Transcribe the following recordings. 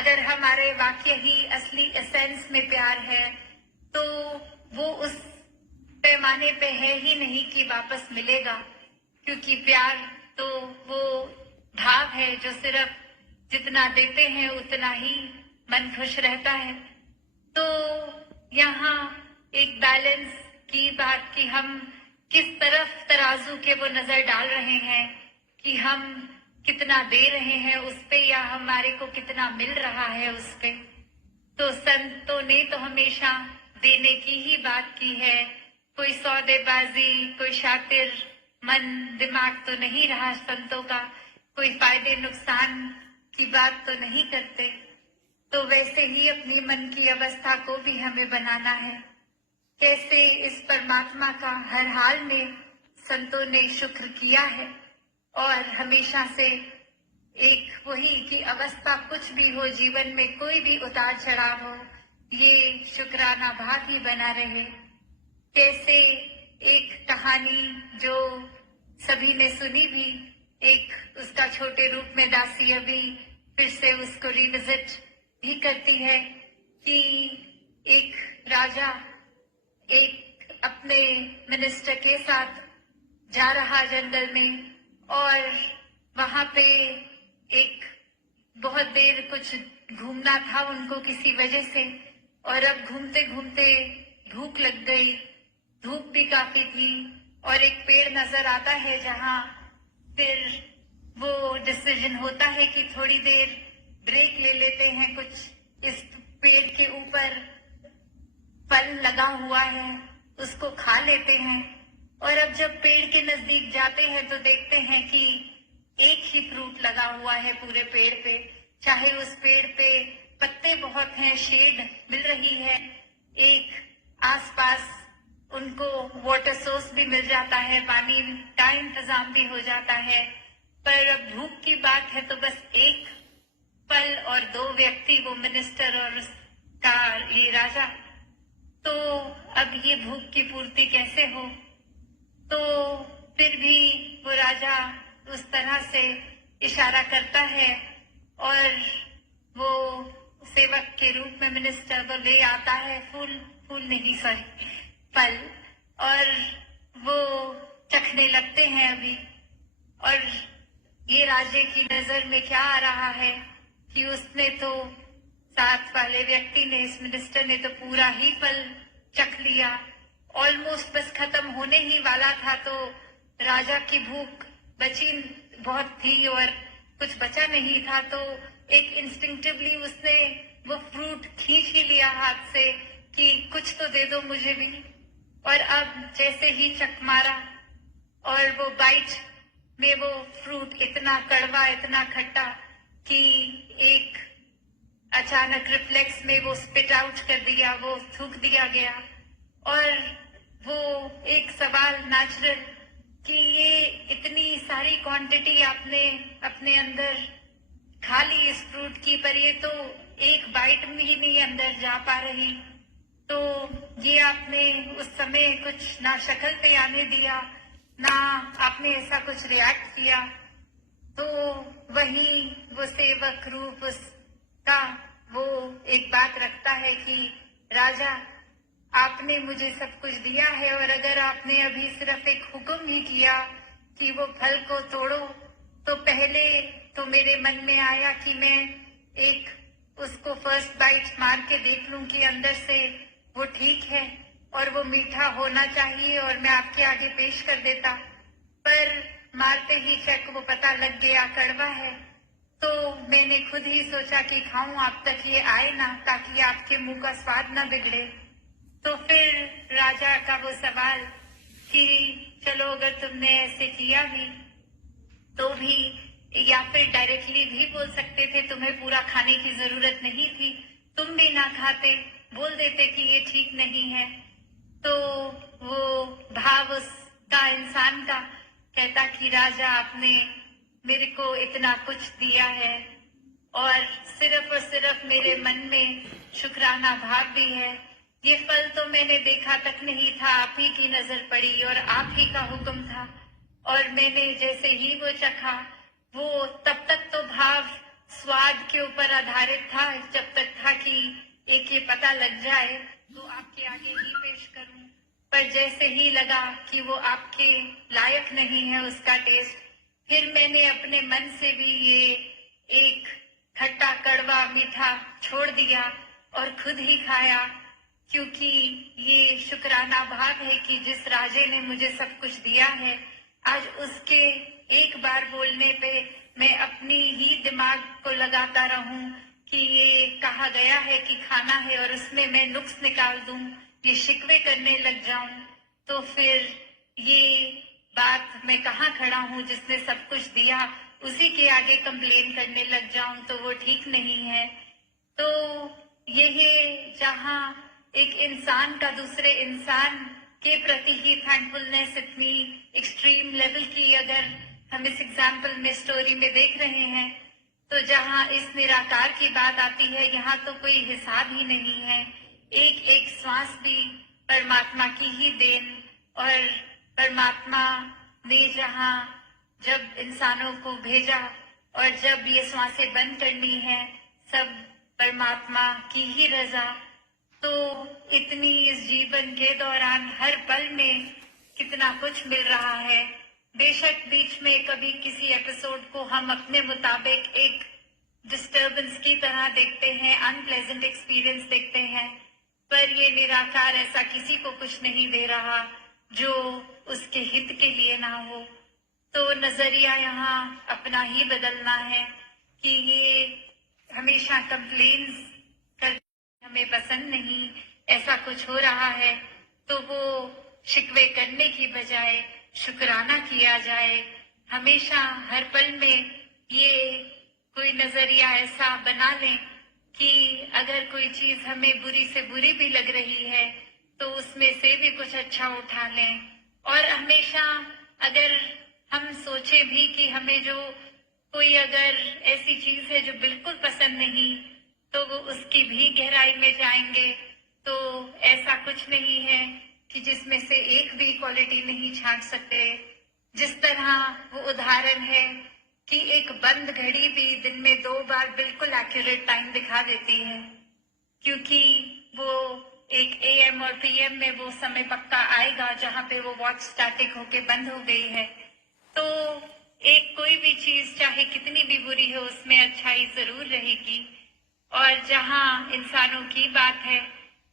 अगर हमारे वाक्य ही असली एसेंस में प्यार है तो वो उस पैमाने पे है ही नहीं कि वापस मिलेगा, क्योंकि प्यार तो वो भाव है जो सिर्फ जितना देते हैं उतना ही मन खुश रहता है। तो यहाँ एक बैलेंस की बात कि हम किस तरफ तराजू के वो नजर डाल रहे हैं कि हम कितना दे रहे हैं उस पे या हमारे को कितना मिल रहा है उस पे। तो संतों ने तो हमेशा देने की ही बात की है, कोई सौदेबाजी, कोई शातिर मन दिमाग तो नहीं रहा संतों का, कोई फायदे नुकसान की बात तो नहीं करते। तो वैसे ही अपनी मन की अवस्था को भी हमें बनाना है। कैसे इस परमात्मा का हर हाल में संतों ने शुक्र किया है और हमेशा से एक वही कि अवस्था कुछ भी हो जीवन में, कोई भी उतार चढ़ाव हो, ये शुक्राना भाव ही बना रहे। कैसे एक कहानी जो सभी ने सुनी भी, एक उसका छोटे रूप में दासी अभी फिर से उसको रिविजिट भी करती है कि एक राजा एक अपने मिनिस्टर के साथ जा रहा जंगल में और वहां पे एक बहुत देर कुछ घूमना था उनको किसी वजह से, और अब घूमते घूमते भूख लग गई, धूप भी काफी थी और एक पेड़ नजर आता है जहां फिर वो डिसीजन होता है कि थोड़ी देर ब्रेक ले लेते हैं। कुछ इस पेड़ के ऊपर फल लगा हुआ है उसको खा लेते हैं, और अब जब पेड़ के नजदीक जाते हैं तो देखते हैं कि एक ही फ्रूट लगा हुआ है पूरे पेड़ पे, चाहे उस पेड़ पे पत्ते बहुत हैं, शेड मिल रही है, एक आसपास उनको वाटर सोर्स भी मिल जाता है, पानी का इंतजाम भी हो जाता है। पर अब भूख की बात है तो बस एक फल और दो व्यक्ति, वो मिनिस्टर और उसका ये राजा। तो अब ये भूख की पूर्ति कैसे हो? तो फिर भी वो राजा उस तरह से इशारा करता है और वो सेवक के रूप में मिनिस्टर वो ले आता है फूल नहीं सॉरी फल, और वो चखने लगते हैं अभी। और ये राजे की नजर में क्या आ रहा है कि उसने तो साथ वाले व्यक्ति ने, इस मिनिस्टर ने तो पूरा ही फल चख लिया, ऑलमोस्ट बस खत्म होने ही वाला था। तो राजा की भूख बची बहुत थी और कुछ बचा नहीं था, तो एक इंस्टिंक्टिवली उसने वो फ्रूट खींच ही लिया हाथ से कि कुछ तो दे दो मुझे भी। और अब जैसे ही चक मारा और वो बाइट में वो फ्रूट इतना कड़वा, इतना खट्टा कि एक अचानक रिफ्लेक्स में वो स्पिट आउट कर दिया, वो थूक दिया गया। और वो एक सवाल नेचुरल कि ये इतनी सारी क्वांटिटी आपने अपने अंदर खा ली इस फ्रूट की, पर ये तो एक बाइट में ही नहीं अंदर जा पा रही। तो ये आपने उस समय कुछ ना शक्ल पे आने दिया, ना आपने ऐसा कुछ रिएक्ट किया। तो वही वो सेवक रूप उसका वो एक बात रखता है कि राजा, आपने मुझे सब कुछ दिया है और अगर आपने अभी सिर्फ एक हुक्म ही किया कि वो फल को तोड़ो, तो पहले तो मेरे मन में आया कि मैं एक उसको फर्स्ट बाइट मार के देख लूं कि अंदर से वो ठीक है और वो मीठा होना चाहिए और मैं आपके आगे पेश कर देता। पर मारते ही चक वो पता लग गया कड़वा है, तो मैंने खुद ही सोचा कि खाऊं आप तक ये आए ना, ताकि आपके मुंह का स्वाद ना बिगड़े। तो फिर राजा का वो सवाल कि चलो अगर तुमने ऐसे किया भी तो भी, या फिर डायरेक्टली भी बोल सकते थे तुम्हें पूरा खाने की जरूरत नहीं थी, तुम भी ना खाते, बोल देते कि ये ठीक नहीं है। तो वो भाव उसका इंसान का कहता कि राजा, आपने मेरे को इतना कुछ दिया है और सिर्फ मेरे मन में शुक्राना भाव भी है। ये फल तो मैंने देखा तक नहीं था, आप ही की नजर पड़ी और आप ही का हुक्म था, और मैंने जैसे ही वो चखा, वो तब तक तो भाव स्वाद के ऊपर आधारित था, जब तक था कि एक ये पता लग जाए तो आपके आगे ही पेश करूं। पर जैसे ही लगा कि वो आपके लायक नहीं है उसका टेस्ट, फिर मैंने अपने मन से भी ये एक खट्टा कड़वा मीठा छोड़ दिया और खुद ही खाया, क्योंकि ये शुक्राना भाव है कि जिस राजे ने मुझे सब कुछ दिया है, आज उसके एक बार बोलने पे मैं अपनी ही दिमाग को लगाता रहूं कि ये कहा गया है कि खाना है और उसमें मैं नुक्स निकाल दूं, ये शिकवे करने लग जाऊं, तो फिर ये बात मैं कहाँ खड़ा हूँ जिसने सब कुछ दिया, उसी के आगे कंप्लेन करने लग जाऊं तो वो ठीक नहीं है। तो ये जहाँ एक इंसान का दूसरे इंसान के प्रति ही थैंकफुलनेस इतनी एक्सट्रीम लेवल की अगर हम इस एग्जाम्पल में स्टोरी में देख रहे हैं, तो जहाँ इस निराकार की बात आती है, यहाँ तो कोई हिसाब ही नहीं है। एक एक श्वास भी परमात्मा की ही देन, और परमात्मा ने जहाँ जब इंसानों को भेजा और जब ये श्वासें बंद करनी है, सब परमात्मा की ही रजा। तो इतनी इस जीवन के दौरान हर पल में कितना कुछ मिल रहा है। बेशक बीच में कभी किसी एपिसोड को हम अपने मुताबिक एक डिस्टर्बेंस की तरह देखते हैं, अनप्लेजेंट एक्सपीरियंस देखते हैं, पर ये निराकार ऐसा किसी को कुछ नहीं दे रहा जो उसके हित के लिए ना हो। तो नजरिया यहाँ अपना ही बदलना है कि ये हमेशा कंप्लेन्स कर हमें पसंद नहीं, ऐसा कुछ हो रहा है तो वो शिकवे करने की बजाय शुक्राना किया जाए। हमेशा हर पल में ये कोई नजरिया ऐसा बना लें कि अगर कोई चीज हमें बुरी से बुरी भी लग रही है तो उसमें से भी कुछ अच्छा उठा लें। और हमेशा अगर हम सोचे भी कि हमें जो कोई अगर ऐसी चीज है जो बिल्कुल पसंद नहीं, तो वो उसकी भी गहराई में जाएंगे, तो ऐसा कुछ नहीं है कि जिसमें से एक भी क्वालिटी नहीं छांट सकते। जिस तरह वो उदाहरण है कि एक बंद घड़ी भी दिन में 2 बार बिल्कुल एक्यूरेट टाइम दिखा देती है, क्योंकि वो एक AM और PM में वो समय पक्का आएगा जहां पे वो वॉच स्टैटिक होके बंद हो गई है। तो एक कोई भी चीज चाहे कितनी भी बुरी हो, उसमें अच्छाई जरूर रहेगी। और जहां इंसानों की बात है,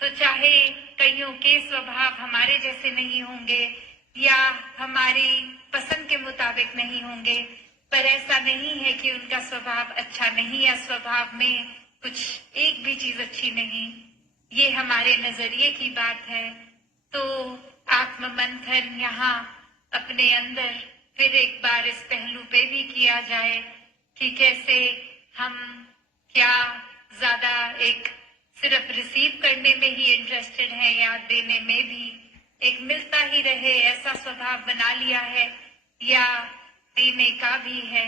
तो चाहे कईयों के स्वभाव हमारे जैसे नहीं होंगे या हमारी पसंद के मुताबिक नहीं होंगे, पर ऐसा नहीं है कि उनका स्वभाव अच्छा नहीं या स्वभाव में कुछ एक भी चीज अच्छी नहीं। ये हमारे नजरिए की बात है। तो आत्म मंथन यहाँ अपने अंदर फिर एक बार इस पहलू पे भी किया जाए कि कैसे हम क्या ज्यादा एक सिर्फ रिसीव करने में ही इंटरेस्टेड हैं या देने में भी एक मिलता ही रहे ऐसा स्वभाव बना लिया है, या देने का भी है।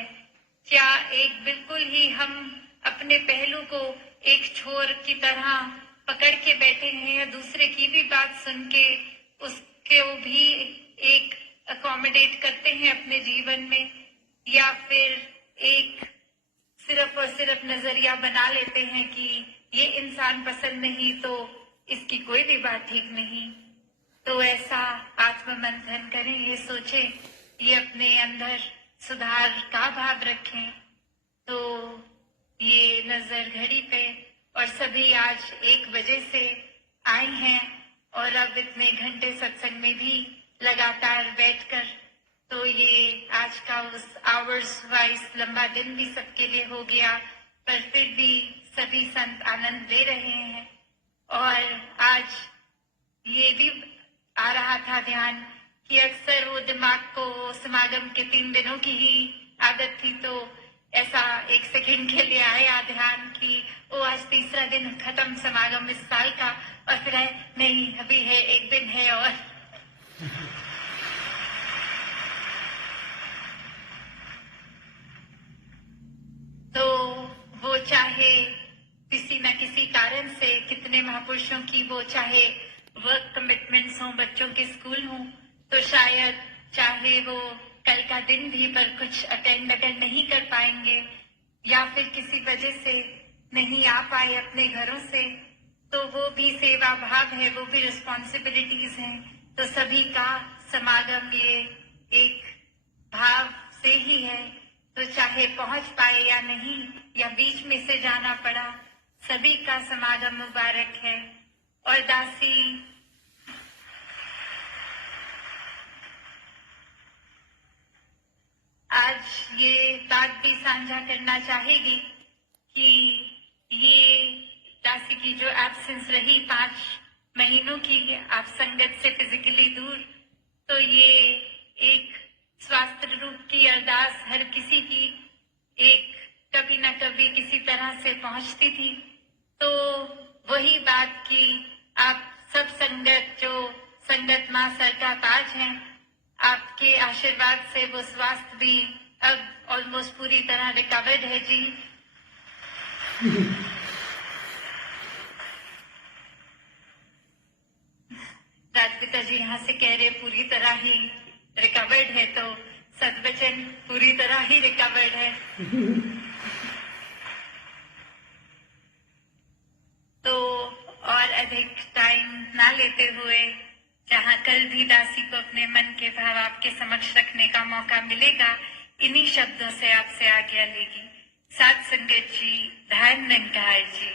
क्या एक बिल्कुल ही हम अपने पहलू को एक छोर की तरह पकड़ के बैठे हैं, या दूसरे की भी बात सुन के उसको भी एक अकोमोडेट करते हैं अपने जीवन में, या फिर एक सिर्फ और सिर्फ नजरिया बना लेते हैं कि ये इंसान पसंद नहीं तो इसकी कोई भी बात ठीक नहीं। तो ऐसा आत्म मंथन करें, ये सोचें, ये अपने अंदर सुधार का भाव रखें। तो ये नजर घड़ी पे, और सभी आज 1 बजे से आए हैं और अब इतने घंटे सत्संग में भी लगातार बैठकर, तो ये आज का उस आवर्स वाइज लंबा दिन भी सबके लिए हो गया, पर फिर भी सभी संत आनंद ले रहे हैं। और आज ये भी आ रहा था ध्यान कि अक्सर वो दिमाग को समागम के 3 दिनों की ही आदत थी, तो ऐसा 1 सेकंड के लिए आया ध्यान कि वो आज 3रा दिन खत्म समागम इस साल का, और फिर नहीं अभी है 1 दिन है। और तो वो चाहे किसी न किसी कारण से, कितने महापुरुषों की वो चाहे वर्क कमिटमेंट्स हों, बच्चों के स्कूल हों, तो शायद चाहे वो कल का दिन भी पर कुछ अटेंड अगर नहीं कर पाएंगे, या फिर किसी वजह से नहीं आ पाए अपने घरों से, तो वो भी सेवा भाव है, वो भी रिस्पॉन्सिबिलिटीज हैं। तो सभी का समागम ये एक भाव से ही है। तो चाहे पहुंच पाए या नहीं, या बीच में से जाना पड़ा, सभी का समागम मुबारक है। और दासी आज ये बात भी साझा करना चाहेगी कि ये दासी की जो एब्सेंस रही 5 महीनों की, आप संगत से फिजिकली दूर, तो ये एक स्वास्थ्य रूप की अरदास हर किसी की एक कभी न कभी किसी तरह से पहुंचती थी। तो वही बात कि आप सब संगत जो संगत मां सर का ताज हैं, आपके आशीर्वाद से वो स्वास्थ्य भी अब ऑलमोस्ट पूरी तरह रिकवर्ड है जी। राजपिता जी यहाँ से कह रहे पूरी तरह ही रिकवर्ड है, तो सदवचन पूरी तरह ही रिकवर्ड है। तो और अधिक टाइम ना लेते हुए, जहाँ कल भी दासी को अपने मन के भाव आपके समक्ष रखने का मौका मिलेगा, इन्हीं शब्दों से आपसे आज्ञा लेगी। साथ संगत जी, धन निरंकार जी।